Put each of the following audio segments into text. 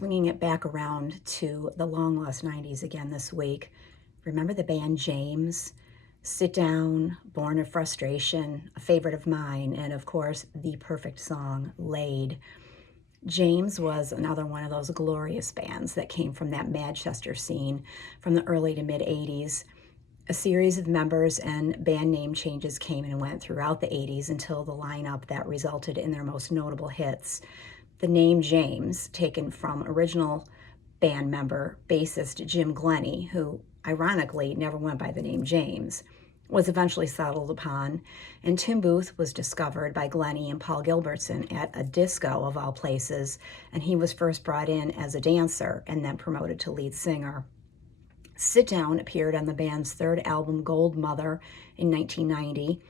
swinging it back around to the long lost 90s again this week. Remember the band James? Sit Down, Born of Frustration, a favorite of mine, and of course, the perfect song, Laid. James was another one of those glorious bands that came from that Manchester scene from the early to mid 80s. A series of members and band name changes came and went throughout the 80s until the lineup that resulted in their most notable hits. The name James, taken from original band member, bassist Jim Glennie, who ironically never went by the name James, was eventually settled upon, and Tim Booth was discovered by Glennie and Paul Gilbertson at a disco of all places, and he was first brought in as a dancer and then promoted to lead singer. Sit Down appeared on the band's third album, Gold Mother, in 1990.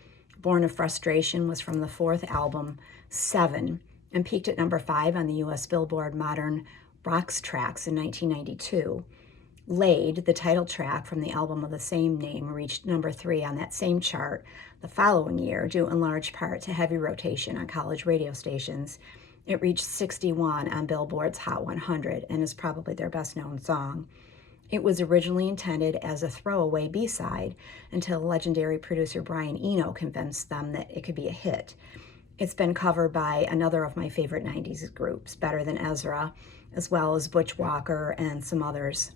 Born of Frustration was from the fourth album, Seven, and peaked at number 5 on the U.S. Billboard Modern Rocks Tracks in 1992. Laid, the title track from the album of the same name, reached number 3 on that same chart the following year, due in large part to heavy rotation on college radio stations. It reached 61 on Billboard's Hot 100 and is probably their best-known song. It was originally intended as a throwaway B-side until legendary producer Brian Eno convinced them that it could be a hit. It's been covered by another of my favorite 90s groups, Better Than Ezra, as well as Butch Walker and some others.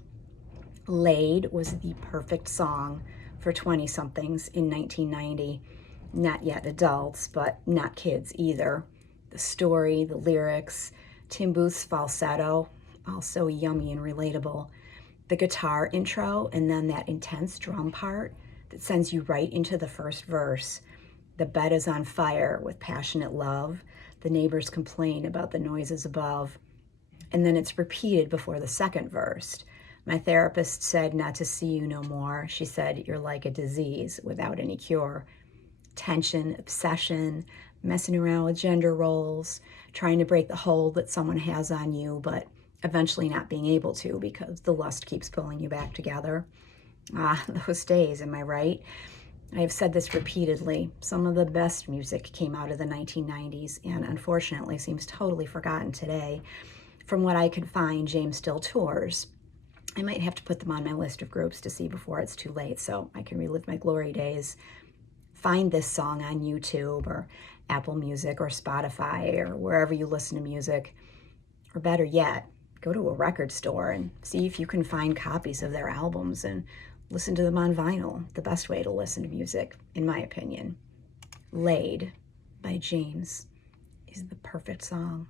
Laid was the perfect song for 20-somethings in 1990. Not yet adults, but not kids either. The story, the lyrics, Tim Booth's falsetto, also yummy and relatable. The guitar intro, and then that intense drum part that sends you right into the first verse. The bed is on fire with passionate love. The neighbors complain about the noises above. And then it's repeated before the second verse. My therapist said not to see you no more. She said, you're like a disease without any cure. Tension, obsession, messing around with gender roles, trying to break the hold that someone has on you, but eventually not being able to because the lust keeps pulling you back together. Those days, am I right? I have said this repeatedly. Some of the best music came out of the 1990s and unfortunately seems totally forgotten today. From what I could find, James still tours. I might have to put them on my list of groups to see before it's too late so I can relive my glory days. Find this song on YouTube or Apple Music or Spotify or wherever you listen to music. Or better yet, go to a record store and see if you can find copies of their albums and listen to them on vinyl. The best way to listen to music, in my opinion. Laid by James is the perfect song.